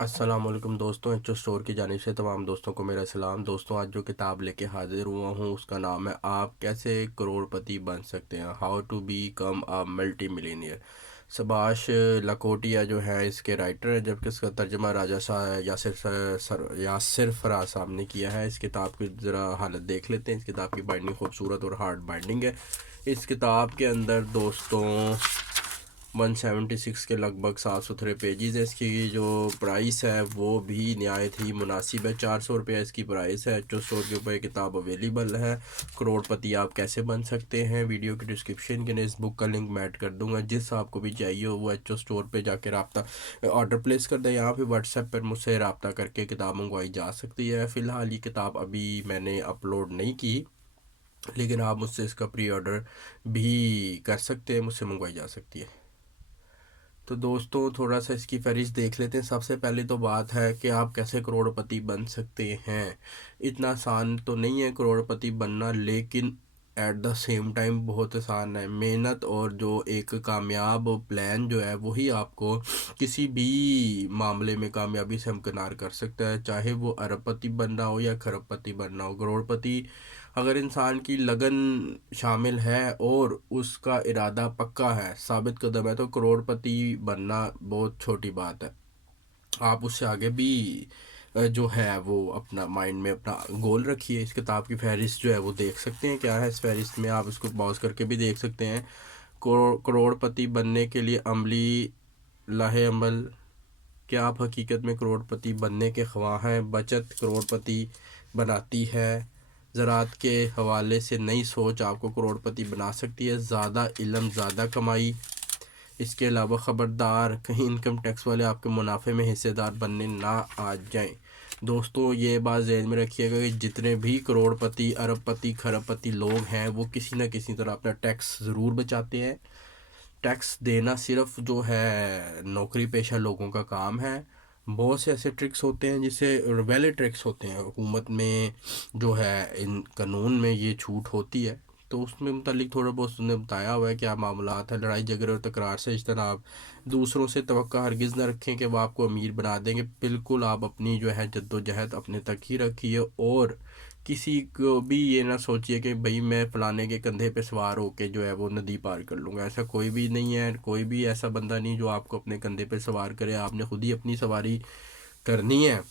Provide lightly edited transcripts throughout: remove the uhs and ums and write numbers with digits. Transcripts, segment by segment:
अस्सलाम वालेकुम दोस्तों, एच स्टोर की जानिब से तमाम दोस्तों को मेरा सलाम। दोस्तों, आज जो किताब लेके हाजिर हुआ हूँ उसका नाम है आप कैसे करोड़पति बन सकते हैं, how to become a multi millionaire. सबाश लकोटिया जो है इसके राइटर है, जबकि इसका तर्जमा राजा शाह यासिर फराज साहब ने किया है। इस किताब की ज़रा हालत देख लेते हैं। इस किताब की बाइंडिंग खूबसूरत और हार्ड बाइंडिंग है। इस किताब के अंदर दोस्तों 176 के लगभग साफ़ सुथरे पेजेस है। इसकी जो प्राइस है वो भी नहायत ही मुनासिब है, 400 रुपये इसकी प्राइस है। एच स्टोर के ऊपर किताब अवेलेबल है। करोड़पति आप कैसे बन सकते हैं, वीडियो के डिस्क्रिप्शन के अंदर इस बुक का लिंक मैं ऐड कर दूंगा। जिस आपको भी चाहिए हो वो एच स्टोर पे जाकर रब्ता ऑर्डर प्लेस कर दें। यहाँ पे व्हाट्सएप पर मुझसे रब्ता करके किताब मंगवाई जा सकती है। फ़िलहाल ये किताब अभी मैंने अपलोड नहीं की, लेकिन आप मुझसे इसका प्री ऑर्डर भी कर सकते हैं, मुझसे मंगवाई जा सकती है। तो दोस्तों, थोड़ा सा इसकी फहरिस्त देख लेते हैं। सबसे पहले तो बात है कि आप कैसे करोड़पति बन सकते हैं। इतना आसान तो नहीं है करोड़पति बनना, लेकिन एट द सेम टाइम बहुत आसान है। मेहनत और जो एक कामयाब प्लान जो है वही आपको किसी भी मामले में कामयाबी से हमकिनार कर सकता है, चाहे वो अरबपति बनना हो या खरबपति बनना हो। करोड़पति अगर इंसान की लगन शामिल है और उसका इरादा पक्का है, साबित कदम है, तो करोड़पति बनना बहुत छोटी बात है। आप उससे आगे भी जो है वो अपना माइंड में अपना गोल रखिए। इस किताब की फहरिस्त जो है वो देख सकते हैं क्या है इस फहरिस्त में, आप इसको पॉज करके भी देख सकते हैं। करोड़पति बनने के लिए अमली लाहे अमल। क्या आप हकीकत में करोड़पति बनने के ख्वाह हैं? बचत करोड़पति बनाती है। ज़राअत के हवाले से नई सोच आपको करोड़पति बना सकती है। ज़्यादा इल्म ज़्यादा कमाई। इसके अलावा ख़बरदार कहीं इनकम टैक्स वाले आपके मुनाफे में हिस्सेदार बनने ना आ जाएं। दोस्तों, ये बात ज़हन में रखिएगा कि जितने भी करोड़पति अरबपति खरबपति लोग हैं वो किसी न किसी तरह अपना टैक्स ज़रूर बचाते हैं। टैक्स देना सिर्फ जो है नौकरी पेशा लोगों का काम है। बहुत से ऐसे ट्रिक्स होते हैं जिसे वैलिड ट्रिक्स होते हैं, हुकूमत में जो है इन कानून में ये छूट होती है, तो उसमें मुतालिक थोड़ा बहुत उसने बताया हुआ है क्या मामलात है। लड़ाई झगड़े और तकरार से इज्तनाब। दूसरों से तवक्का हरगिज़ न रखें कि वो आपको अमीर बना देंगे। बिल्कुल आप अपनी जो है जद्दोजहद अपने तक ही रखिए और किसी को भी ये ना सोचिए कि भाई मैं फ़लाने के कंधे पे सवार होके जो है वो नदी पार कर लूँगा। ऐसा कोई भी नहीं है, कोई भी ऐसा बंदा नहीं जो आपको अपने कंधे पे सवार करे। आपने खुद ही अपनी सवारी करनी है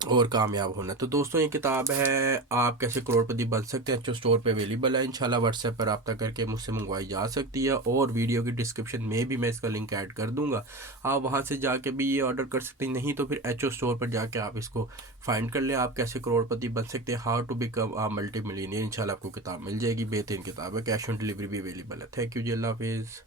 और कामयाब होना। तो दोस्तों, ये किताब है आप कैसे करोड़पति बन सकते हैं, जो स्टोर पे अवेलेबल है। इंशाल्लाह व्हाट्सएप पर रब्ता करके मुझसे मंगवाई जा सकती है और वीडियो की डिस्क्रिप्शन में भी मैं इसका लिंक ऐड कर दूंगा। आप वहां से जाके भी ये ऑर्डर कर सकते हैं, नहीं तो फिर एच स्टोर पर जाके आप इसको फाइंड कर लें। आप कैसे करोड़पति बन सकते हैं, how to become a multi millionaire. इंशाल्लाह आपको किताब मिल जाएगी। बेहतरीन किताब है, कैश ऑन डिलीवरी भी अवेलेबल है। थैंक यू जी, अल्लाह हाफिज़।